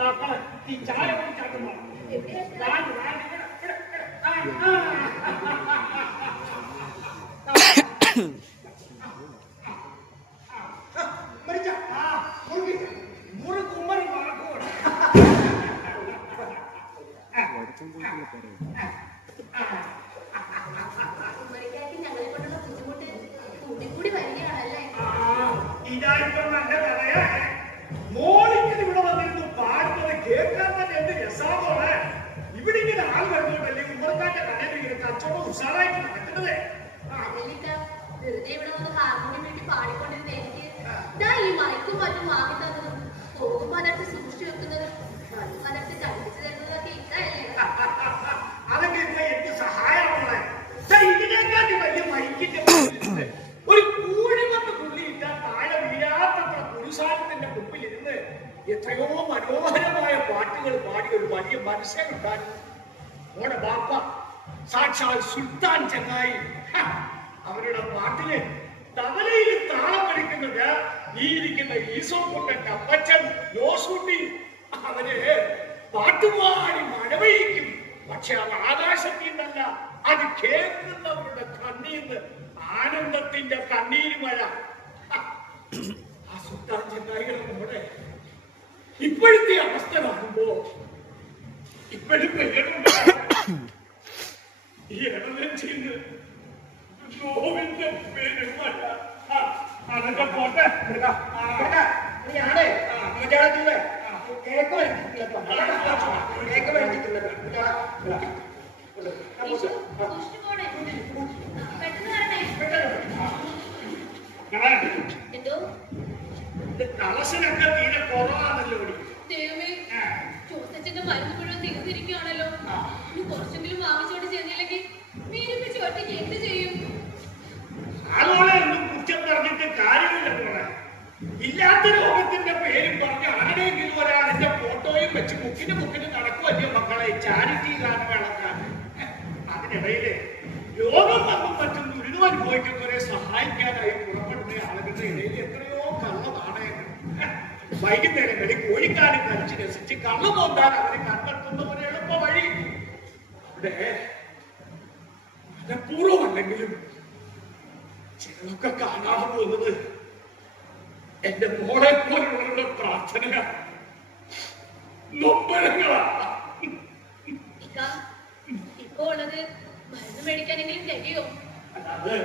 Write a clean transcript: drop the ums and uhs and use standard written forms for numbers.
ഈ ചായ കുടിച്ചാട്ടുണ്ടോ മുറുകുമ്മറി മറക്കൂടെ ഇതായിരിക്കും നല്ല കഥയാ മോളിങ്ങനെ ഇവിടെ വന്നിരുന്നു പാടുന്നത് കേൾക്കാൻ തന്നെ എന്ത് രസാമോളെ ഇവിടെ ഇങ്ങനെ ആൾ വരുന്നുണ്ടല്ലേ ഉമ്മർക്കാന്റെ കടയിൽ ഇങ്ങനെ കച്ചവടം ഉഷാറായിട്ട് നടക്കുന്നത് വെറുതെ ഇവിടെ വന്ന് ഹാർമോണിയം വീട്ടിൽ പാടിക്കൊണ്ടിരുന്ന എനിക്ക് ഈ മയക്കും മറ്റും വാങ്ങി തന്നതും പോകുമ്പോ അതിനകത്ത് സൂക്ഷിച്ചു വെക്കുന്നതും അതിനകത്ത് ചടിച്ചു തരുന്നതൊക്കെ ഇഷ്ടല്ലേ അതൊക്കെ എനിക്ക് സഹായമുള്ള ഇതിനെക്കാട്ടി വലിയ മൈക്കിന്റെ ഒരു കൂടി കൊണ്ട് പുള്ളിയിട്ടാൽ താഴെ വീഴാത്തത്ര പുരുഷാരത്തിന്റെ മുമ്പിൽ ഇരുന്ന് എത്രയോ മനോഹരമായ പാട്ടുകൾ പാടിയ ഒരു വലിയ മനുഷ്യനുണ്ടായിരുന്നു ഓടെ ബാപ്പ സാക്ഷാൽ സുൽത്താൻ ചങ്ങായി അവരുടെ പാട്ടില് തവലയിൽ താളം പഠിക്കുന്നത് ഈ ഇരിക്കുന്ന ഈസോക്കുട്ടന്റെ അപ്പച്ചൻ ജോസൂട്ടി അവര് പാട്ടുപാടി മഴ പെയ്യിക്കും പക്ഷെ അത് ആകാശത്തിൽ നിന്നല്ല അത് കേൾക്കുന്നവരുടെ കണ്ണീന്ന് ആനന്ദത്തിന്റെ കണ്ണീര് മഴ ആ സുൽത്താൻ ചങ്ങായികളുടെ കൂടെ ഇപ്പോഴത്തെ അവസ്ഥ കാണുമ്പോ ഇപ്പോഴും ഈ ഇടനെഞ്ചിന്ന് നോവിന്റെ പെരുമഴ അതൊക്കെ പോട്ടെ ഞാനേ മലയാളത്തിലെ കേക്ക് കളശനൊക്കെ തീരെ കുറവാണല്ലോ ചോസച്ചന്റെ മരുന്ന് മുഴുവൻ തീർന്നിരിക്കുകയാണല്ലോ ഇനി കുറച്ചെങ്കിലും വാങ്ങിച്ചോണ്ട് ചെന്നില്ലെങ്കിൽ മീനിപ്പിച്ച് ഒറ്റയ്ക്ക് എന്ത് ചെയ്യും ആളോളെ ഒന്നും കുറ്റം പറഞ്ഞിട്ട് കാര്യമില്ല പോണെ ഇല്ലാത്ത രോഗത്തിന്റെ പേരും പറഞ്ഞ് ആരുടെയെങ്കിലും ഒരാളിന്റെ ഫോട്ടോയും വെച്ച് മുക്കിന് നടക്കുമല്ലേ മക്കളെ ചാരിറ്റി ഗാനമേളക്കാൻ അതിനിടയില് രോഗം വന്നും മറ്റും ദുരിതം അനുഭവിക്കുന്നവരെ സഹായിക്കാനായി പുറപ്പെടുന്ന ആളുകളുടെ ഇടയിൽ എത്രയോ കള്ള നാണയങ്ങൾ വൈകുന്നേരങ്ങളിൽ കോഴിക്കാരും കഴിച്ച് രസിച്ച് കള്ളു പോന്താൻ അവരെ കണ്ടെത്തുന്ന ഒരു എളുപ്പ വഴി ഇവിടെ മനഃപൂർവ്വമല്ലെങ്കിലും ചിലതൊക്കെ കാണാതെ പോകുന്നത് എന്റെ മോളെ പോലുള്ളവരുടെ പ്രാർത്ഥനയാണ് ഇപ്പോ ഉള്ളത് മരുന്ന് മേടിക്കാനെങ്കിലും തികയോ അതെ